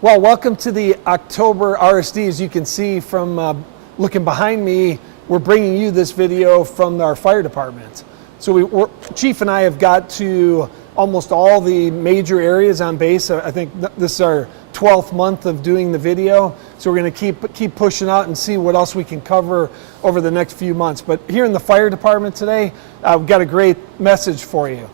Well, welcome to the October RSD. As you can see from looking behind me, we're bringing you this video from our fire department. So Chief and I have got to almost all the major areas on base. I think this is our 12th month of doing the video. So we're going to keep pushing out and see what else we can cover over the next few months. But here in the fire department today, we've got a great message for you.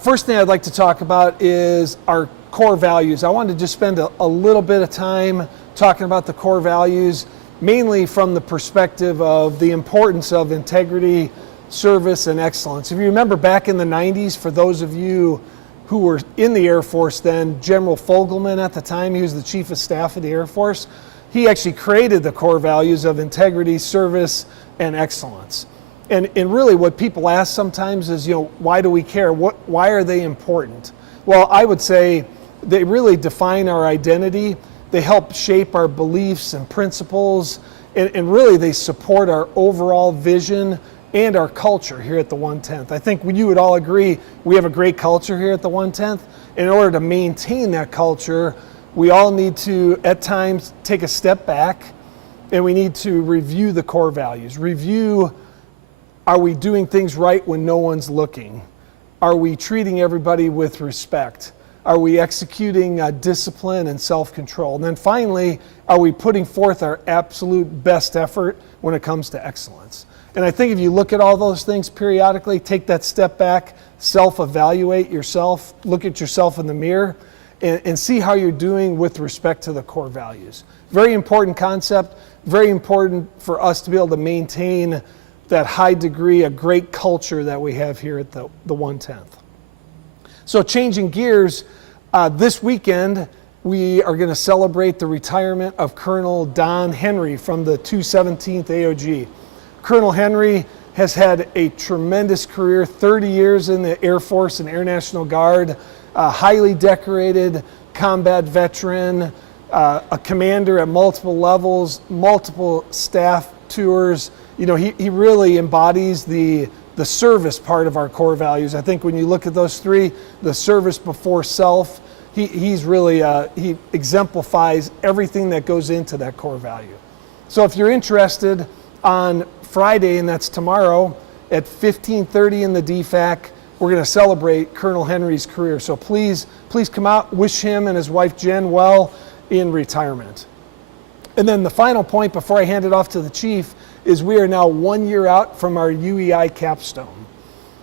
First thing I'd like to talk about is our core values. I wanted to just spend a little bit of time talking about the core values, mainly from the perspective of the importance of integrity, service, and excellence. If you remember back in the 90s, for those of you who were in the Air Force then, General Fogelman at the time, he was the Chief of Staff of the Air Force, he actually created the core values of integrity, service, and excellence. And really what people ask sometimes is, why do we care? Why are they important? Well, I would say they really define our identity. They help shape our beliefs and principles, and really they support our overall vision and our culture here at the 110th. I think you would all agree we have a great culture here at the 110th. In order to maintain that culture, we all need to, at times, take a step back, and we need to review the core values. Review, are we doing things right when no one's looking? Are we treating everybody with respect? Are we executing discipline and self-control? And then finally, are we putting forth our absolute best effort when it comes to excellence? And I think if you look at all those things periodically, take that step back, self-evaluate yourself, look at yourself in the mirror, and see how you're doing with respect to the core values. Very important concept, very important for us to be able to maintain that high degree, a great culture that we have here at the 110th. So changing gears, this weekend we are going to celebrate the retirement of Colonel Don Henry from the 217th AOG. Colonel Henry has had a tremendous career, 30 years in the Air Force and Air National Guard, a highly decorated combat veteran, a commander at multiple levels, multiple staff tours. He really embodies the service part of our core values. I think when you look at those three, the service before self, he's really, he exemplifies everything that goes into that core value. So if you're interested, on Friday, and that's tomorrow, at 15:30 in the DFAC, we're going to celebrate Colonel Henry's career. So please come out, wish him and his wife Jen well in retirement. And then the final point before I hand it off to the Chief is we are now 1 year out from our UEI capstone.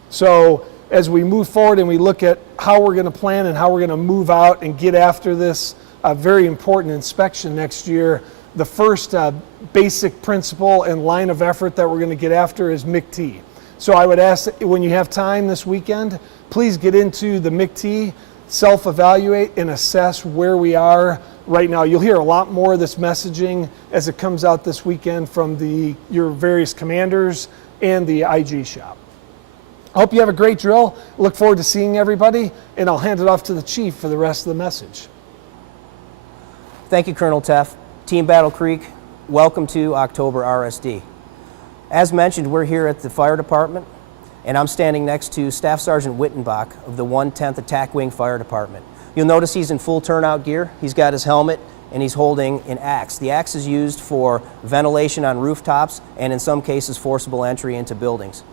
So as we move forward and we look at how we're going to plan and how we're going to move out and get after this very important inspection next year, the first basic principle and line of effort that we're going to get after is MIC-T. So I would ask that when you have time this weekend, please get into the MIC-T, self-evaluate and assess where we are right now. You'll hear a lot more of this messaging as it comes out this weekend from your various commanders and the IG shop. I hope you have a great drill. Look forward to seeing everybody, and I'll hand it off to the Chief for the rest of the message. Thank you, Colonel Teff. Team Battle Creek, welcome to October RSD. As mentioned, we're here at the fire department, and I'm standing next to Staff Sergeant Wittenbach of the 110th Attack Wing Fire Department. You'll notice he's in full turnout gear. He's got his helmet, and he's holding an axe. The axe is used for ventilation on rooftops and in some cases forcible entry into buildings.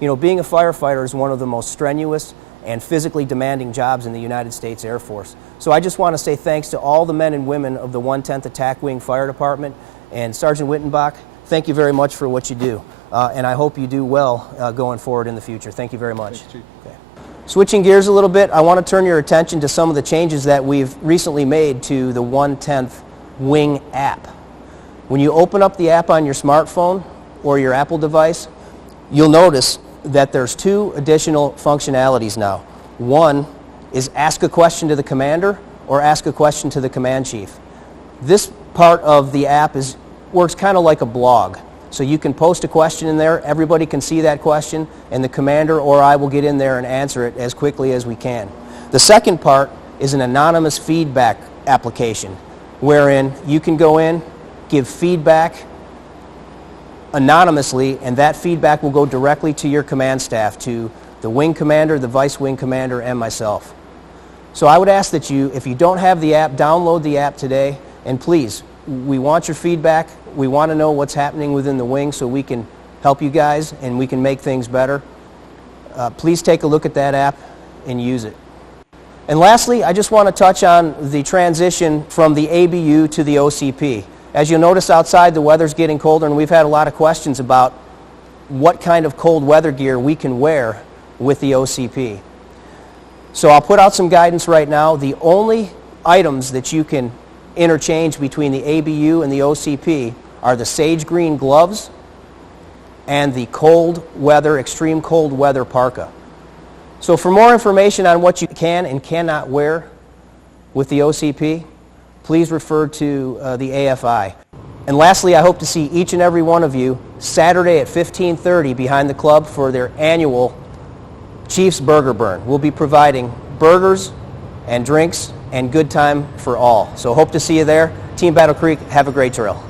Being a firefighter is one of the most strenuous and physically demanding jobs in the United States Air Force. So I just want to say thanks to all the men and women of the 110th Attack Wing Fire Department, and Sergeant Wittenbach, thank you very much for what you do. And I hope you do well going forward in the future. Thank you very much. Okay. Switching gears a little bit, I want to turn your attention to some of the changes that we've recently made to the 110th Wing app. When you open up the app on your smartphone or your Apple device, you'll notice that there's two additional functionalities now. One is ask a question to the commander or ask a question to the command chief. This part of the app works kind of like a blog. So you can post a question in there, everybody can see that question, and the commander or I will get in there and answer it as quickly as we can. The second part is an anonymous feedback application, wherein you can go in, give feedback anonymously, and that feedback will go directly to your command staff, to the wing commander, the vice wing commander, and myself. So I would ask that you, if you don't have the app, download the app today, and please, we want your feedback. We want to know what's happening within the wing so we can help you guys and we can make things better. Please take a look at that app and use it. And lastly, I just want to touch on the transition from the ABU to the OCP. As you'll notice outside, the weather's getting colder, and we've had a lot of questions about what kind of cold weather gear we can wear with the OCP. So I'll put out some guidance right now. The only items that you can interchange between the ABU and the OCP are the sage green gloves and the cold weather, extreme cold weather parka. So for more information on what you can and cannot wear with the OCP, please refer to the AFI. And lastly, I hope to see each and every one of you Saturday at 15:30 behind the club for their annual Chiefs Burger Burn. We'll be providing burgers and drinks and good time for all. So hope to see you there. Team Battle Creek, have a great trail.